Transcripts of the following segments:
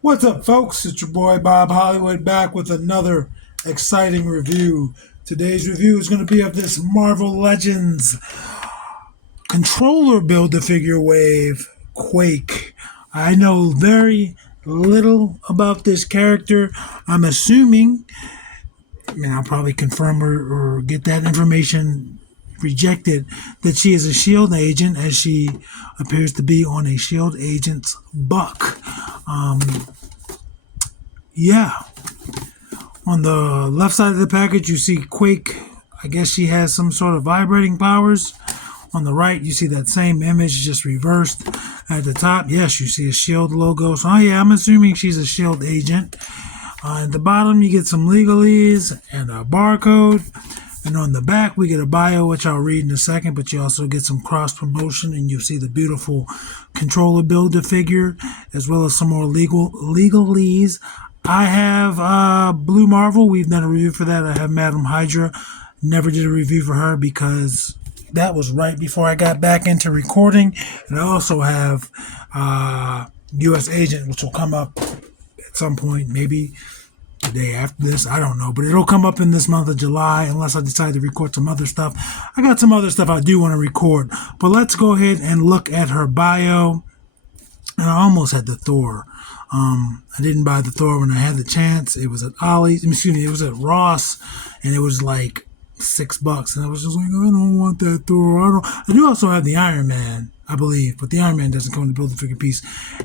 What's up, folks? It's your boy Bob Hollywood back with another exciting review. Today's review is going to be of this Marvel Legends controller Build-A-Figure wave, Quake. I know very little about this character. I'm assuming, I'll probably confirm or get that information rejected, that she is a S.H.I.E.L.D. agent, as she appears to be on a S.H.I.E.L.D. agent's buck. Yeah, on the left side of the package, you see Quake. I guess she has some sort of vibrating powers. On the right, you see that same image, just reversed. At the top, yes, you see a S.H.I.E.L.D. logo. So, yeah, I'm assuming she's a S.H.I.E.L.D. agent. At the bottom, you get some legalese and a barcode. And on the back, we get a bio, which I'll read in a second, but you also get some cross promotion, and you see the beautiful controller Build-A-Figure, as well as some more legalese. I have Blue Marvel. We've done a review for that. I have Madam Hydra. Never did a review for her because that was right before I got back into recording. And I also have U.S. Agent, which will come up at some point, maybe the day after this. I don't know. But it'll come up in this month of July unless I decide to record some other stuff. I got some other stuff I do want to record. But let's go ahead and look at her bio. And I almost had the Thor. I didn't buy the Thor when I had the chance. It was at Ollie's. Excuse me, it was at Ross, and it was like $6, and I was just like, I don't want that Thor. I do also have the Iron Man, I believe, but the Iron Man doesn't come in the Build-A-Figure piece.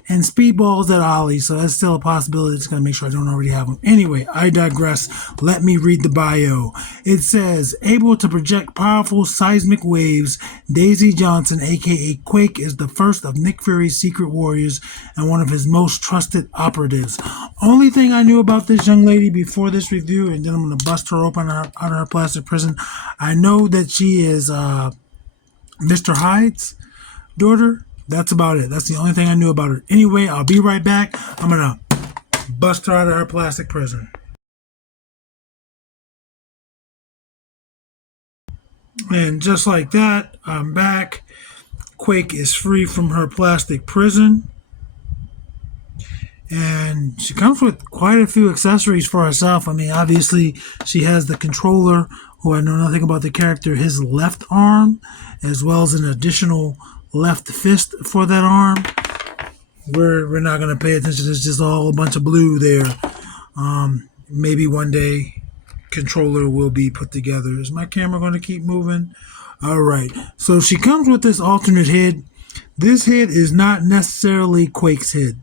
And Speedball's at Ollie's, so that's still a possibility. Just gotta make sure I don't already have them. Anyway, I digress. Let me read the bio. It says, able to project powerful seismic waves, Daisy Johnson, aka Quake, is the first of Nick Fury's secret warriors and one of his most trusted operatives. Only thing I knew about this young lady before this review, and then I'm going to bust her open out of her plastic prison. I know that she is Mr. Hyde's daughter. That's about it. That's the only thing I knew about her. Anyway, I'll be right back. I'm going to bust her out of her plastic prison. And just like that, I'm back. Quake is free from her plastic prison. And she comes with quite a few accessories for herself. I mean, obviously, she has the controller, who I know nothing about the character, his left arm, as well as an additional left fist for that arm. We're not going to pay attention. It's just all a bunch of blue there. Maybe one day, controller will be put together. Is my camera going to keep moving? All right. So she comes with this alternate head. This head is not necessarily Quake's head.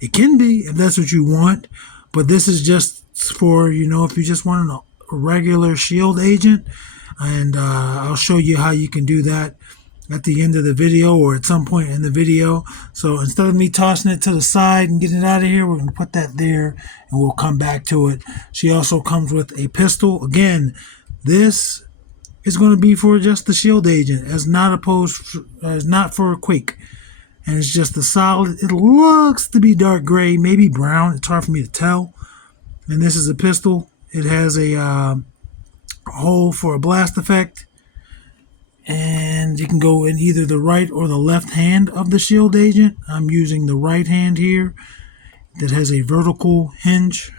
It can be if that's what you want, but this is just for, if you just want a regular S.H.I.E.L.D. agent, and I'll show you how you can do that at the end of the video or at some point in the video. So instead of me tossing it to the side and getting it out of here, we're going to put that there and we'll come back to it. She also comes with a pistol. Again, this is going to be for just the S.H.I.E.L.D. agent, as not for Quake. And it's just a solid, it looks to be dark gray, maybe brown. It's hard for me to tell. And this is a pistol. It has a hole for a blast effect. And you can go in either the right or the left hand of the S.H.I.E.L.D. agent. I'm using the right hand here that has a vertical hinge.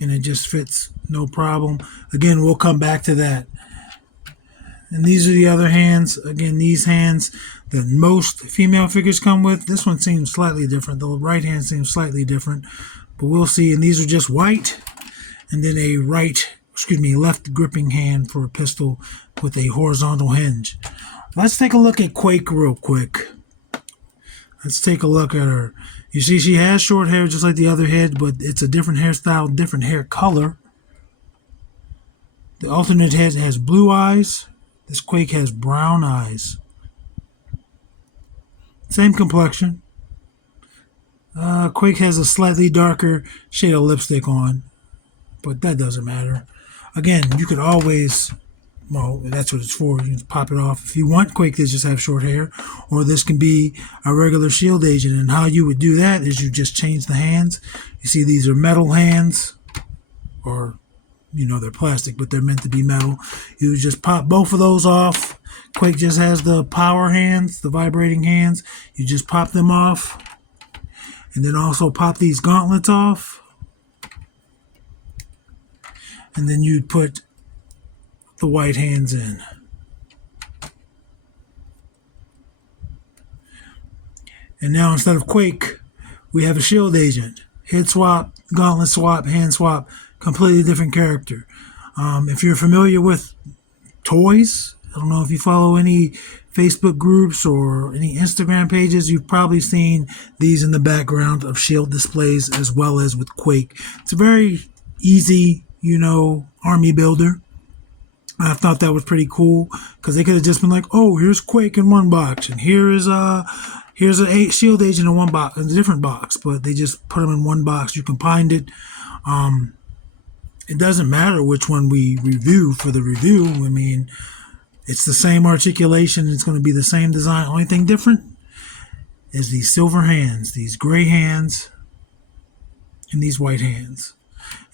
And it just fits no problem. Again, we'll come back to that. And these are the other hands. Again, these hands that most female figures come with. This one seems slightly different. The right hand seems slightly different. But we'll see. And these are just white. And then a left gripping hand for a pistol with a horizontal hinge. Let's take a look at Quake real quick. Let's take a look at her. You see she has short hair just like the other head, but it's a different hairstyle, different hair color. The alternate head has blue eyes. This Quake has brown eyes. Same complexion. Quake has a slightly darker shade of lipstick on, but that doesn't matter. Again, you could always, that's what it's for. You can pop it off. If you want Quake to just have short hair, or this can be a regular S.H.I.E.L.D. agent. And how you would do that is you just change the hands. You see these are metal hands, or they're plastic, but they're meant to be metal. You just pop both of those off, Quake just has the power hands, the vibrating hands. You just pop them off. And then also pop these gauntlets off. And then you'd put the white hands in. And now instead of Quake, we have a shield agent. Head swap, gauntlet swap, hand swap, completely different character. If you're familiar with toys, I don't know if you follow any Facebook groups or any Instagram pages, you've probably seen these in the background of shield displays as well as with Quake. It's a very easy, army builder. I thought that was pretty cool because they could have just been like, oh, here's Quake in one box and here's a shield agent in one box, in a different box, but they just put them in one box. You can find it. It doesn't matter which one we review for the review. I mean, it's the same articulation. It's going to be the same design. Only thing different is these silver hands, these gray hands, and these white hands.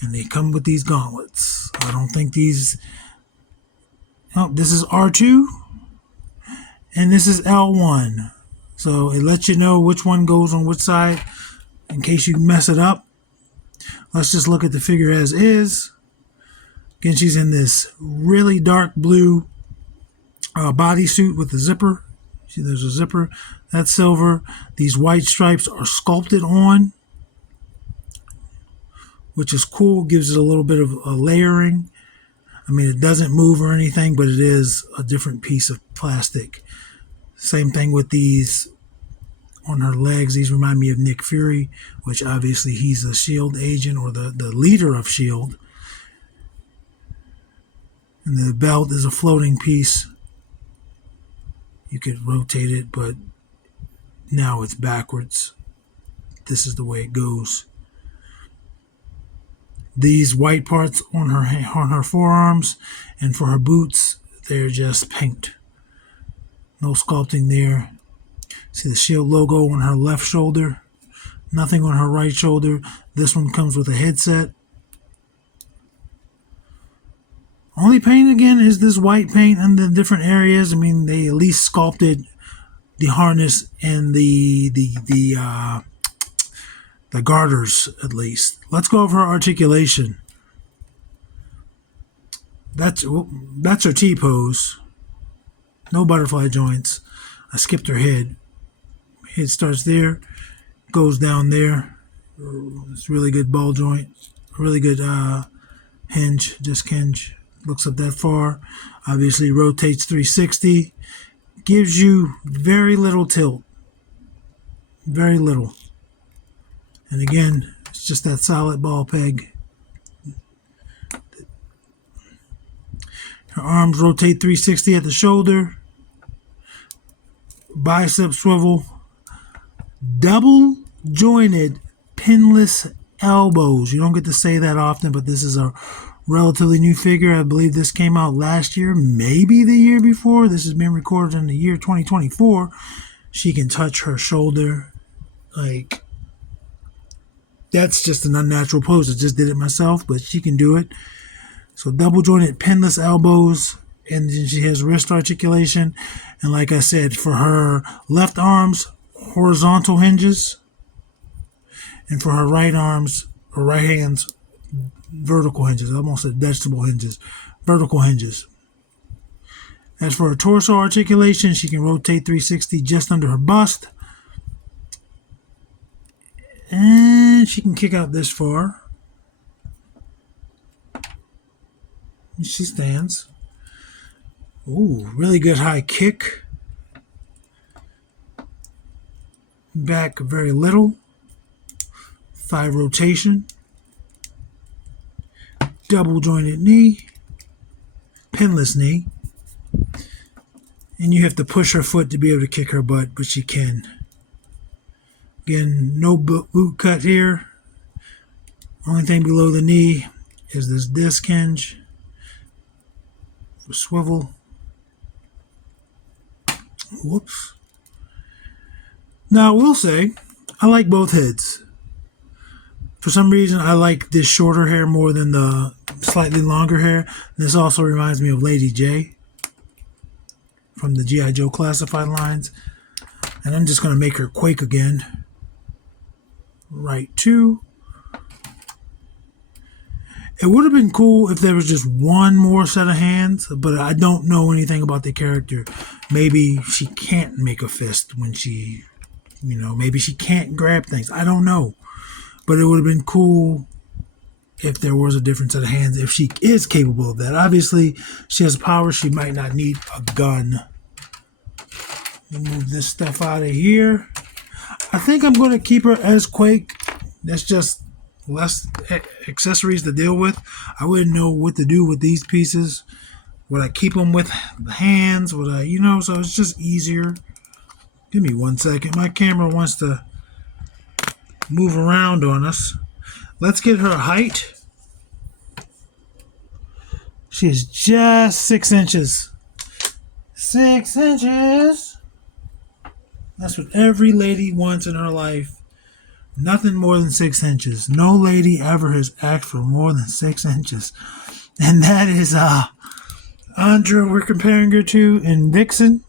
And they come with these gauntlets. I don't think these... Oh, this is R2, and this is L1. So it lets you know which one goes on which side in case you mess it up. Let's just look at the figure as is. Again, she's in this really dark blue bodysuit with a zipper. See, there's a zipper. That's silver. These white stripes are sculpted on, which is cool. Gives it a little bit of a layering. I mean, it doesn't move or anything, but it is a different piece of plastic. Same thing with these on her legs. These remind me of Nick Fury, which obviously he's a SHIELD agent or the leader of SHIELD. And the belt is a floating piece. You could rotate it, but now it's backwards. This is the way it goes. These white parts on her forearms and for her boots, they're just paint. No sculpting there. See the SHIELD logo on her left shoulder. Nothing on her right shoulder. This one comes with a headset. Only paint again is this white paint in the different areas. I mean, they at least sculpted the harness and the garters at least. Let's go over her articulation. That's her T-pose. No butterfly joints. I skipped her head. Head starts there, goes down there. It's really good ball joint. Really good hinge, disc hinge. Looks up that far. Obviously rotates 360. Gives you very little tilt. Very little. And again, it's just that solid ball peg. Her arms rotate 360 at the shoulder. Bicep swivel. Double jointed pinless elbows. You don't get to say that often, but this is a relatively new figure. I believe this came out last year, maybe the year before. This has been recorded in the year 2024. She can touch her shoulder. Like, that's just an unnatural pose. I just did it myself, but she can do it. So double jointed pinless elbows, and then she has wrist articulation. And like I said, for her left arms, horizontal hinges, and for her right arms or right hands, vertical hinges. I almost said vegetable hinges. Vertical hinges. As for her torso articulation, she can rotate 360 just under her bust. And she can kick out this far. She stands. Ooh, really good high kick. Back very little. Thigh rotation. Double jointed knee. Pinless knee. And you have to push her foot to be able to kick her butt, but she can. Again, no boot cut here. Only thing below the knee is this disc hinge for swivel. Whoops. Now, I will say, I like both heads. For some reason, I like this shorter hair more than the slightly longer hair. This also reminds me of Lady J from the G.I. Joe classified lines. And I'm just going to make her Quake again. Right 2. It would have been cool if there was just one more set of hands, but I don't know anything about the character. Maybe she can't make a fist when she, maybe she can't grab things. I don't know. But it would have been cool if there was a different set of hands, if she is capable of that. Obviously, she has power. She might not need a gun. Let me move this stuff out of here. I think I'm going to keep her as Quake. That's just less accessories to deal with. I wouldn't know what to do with these pieces. Would I keep them with the hands? Would I, so it's just easier. Give me 1 second. My camera wants to move around on us. Let's get her height. She is just 6 inches. 6 inches. That's what every lady wants in her life. Nothing more than 6 inches. No lady ever has asked for more than 6 inches. And that is Andra we're comparing her to in Vixen.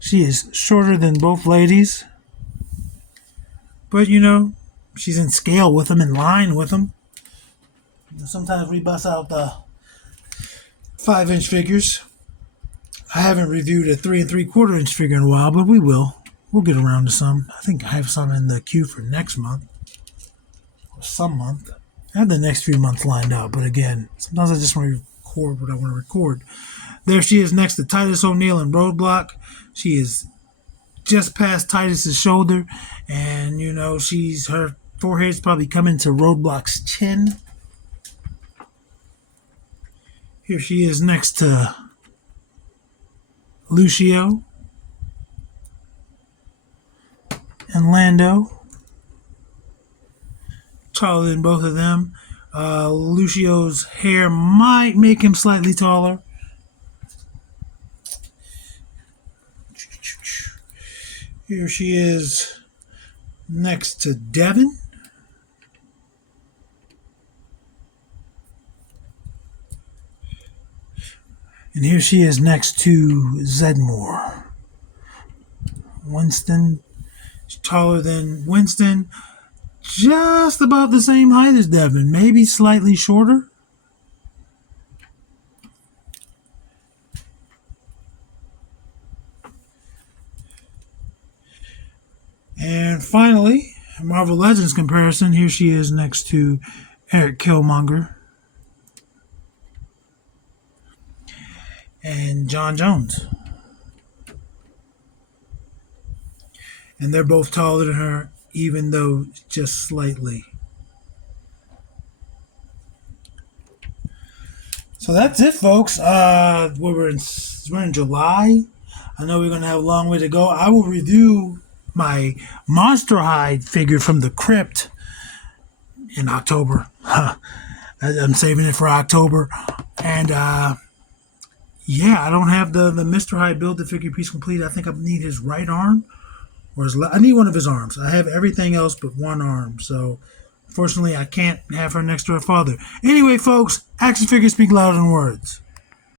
She is shorter than both ladies. But, she's in scale with them, in line with them. Sometimes we bust out the 5-inch figures. I haven't reviewed a 3 3/4 inch figure in a while, but we will. We'll get around to some. I think I have some in the queue for next month. Or some month. I have the next few months lined out, but again, sometimes I just want to record what I want to record. There she is next to Titus O'Neil in Roadblock. She is just past Titus's shoulder, and her forehead's probably coming to Roadblock's chin. Here she is next to Lucio and Lando. Taller than both of them. Lucio's hair might make him slightly taller. Here she is next to Devin. And here she is next to Zedmore. Winston. She's taller than Winston. Just about the same height as Devin. Maybe slightly shorter. And finally, Marvel Legends comparison. Here she is next to Eric Killmonger and John Jones. And they're both taller than her, even though just slightly. So that's it, folks. We're in July. I know we're going to have a long way to go. I will review my Monster Hide figure from the Crypt in October. I'm saving it for October. And yeah, I don't have the Mr. Hyde Build-A-Figure piece complete. I think I need his right arm. Or I need one of his arms. I have everything else but one arm. So, unfortunately, I can't have her next to her father. Anyway, folks, action figures speak louder than words.